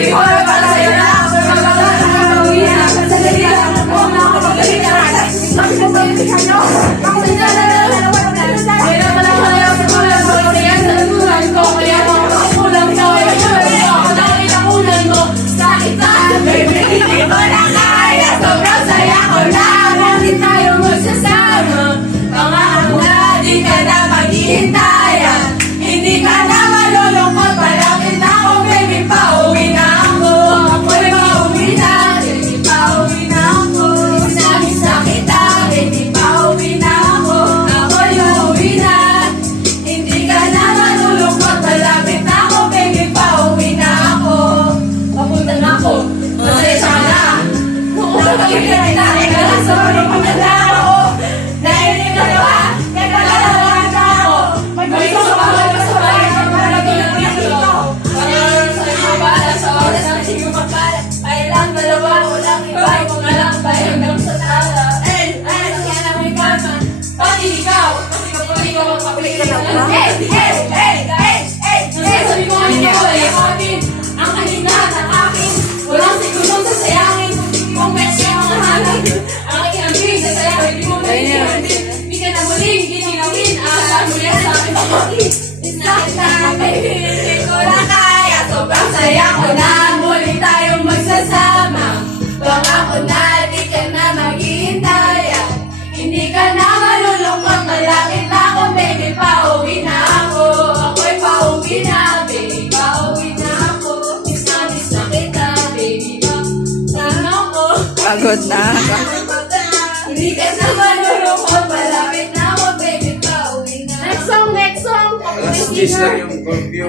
baby ko na para sa'yo na ako. Pagkakauwi na, sandali lang ako na ako pagkalit na rata. Magpapalitan nyo, ako na kaya pala kaya sa kulang mo, kaya sa nagulan ko, kaya mga kulang ko, ako na kailangunan mo, sakit na, baby, hindi ko na kaya, sobrang saya ko na, bakit tayo magsasama, pangako na, di ka na maghihintayan, hindi ka na malulungkot, malapit na ako, baby, pauwi na ako, ako'y pauwi na, baby, pauwi na ako, sinabi sa kita, baby, pauwi na ako, ako'y pauwi na, hindi ka na malulungkot, malapit na ako, baby, pauwi na ako, papunta na ako, masaya ka na, kung napagiging na, sobrang pagkala ako, dahil yung dalawa, nagkakalawan na ako, mag-gusto ka magpasabay, maragulong dito, pangalaman sa iyo, para sa oras ng siyong magkalat, ay lang dalawa, walang iba, kung alam ba hanggang sa tala, kaya na may kama, pati ikaw, kasi ikaw ang kapilitan na, sabi ko nga ito, ay akin, ang kanina na akin, walang sigurong sasayangin, kung best yung mga hangin, ang aking ambing, sasayangin, di mo nalilipin, di ka na muling ginigawin, alam mo yan sa akin pagkakit, isakit na, baby, hindi ko na kaya, sobrang saya ko na, muli tayong magsasama, pangako na, di ka na maghihintayan, hindi ka na malulungkot, malapit na ako, baby, pauwi na ako, ako'y pauwi na, baby, pauwi na ako, miss na kita, baby, sana ako, Pagod na. hindi ka na malulungkot, malapit na ako, baby, pauwi na. Next song, next song. Alas 10 lang yung curfew.